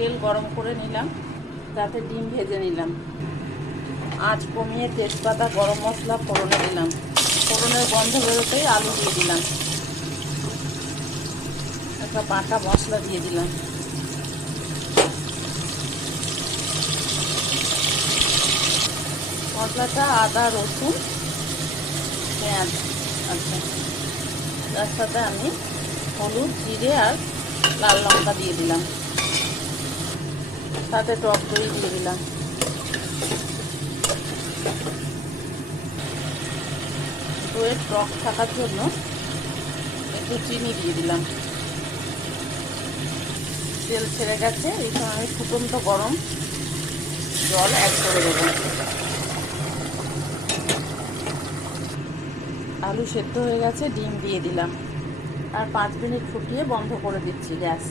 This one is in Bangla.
তেল গরম করে নিলাম, তাতে ডিম ভেজে নিলাম। আঁচ কমিয়ে তেজপাতা, গরম মশলা ফোড়নে দিলাম। ফোড়নের গন্ধ বেরোতেই আলু দিয়ে দিলাম। একটা বাটা মশলা দিয়ে দিলাম। মশলাটা আদা, রসুন, পেঁয়াজ আছে। তার সাথে আমি হলুদ, জিরে আর লাল লঙ্কা দিয়ে দিলাম। সাথে টক দই দিয়ে দিলাম। দইয়ের টক থাকার জন্য একটু চিনি দিয়ে দিলাম। তেল ছেড়ে গেছে, এই সময় আমি ফুটন্ত গরম জল অ্যাড করে দেবো। আলু সেদ্ধ হয়ে গেছে, ডিম দিয়ে দিলাম আর 5 মিনিট ফুটিয়ে বন্ধ করে দিচ্ছি গ্যাস।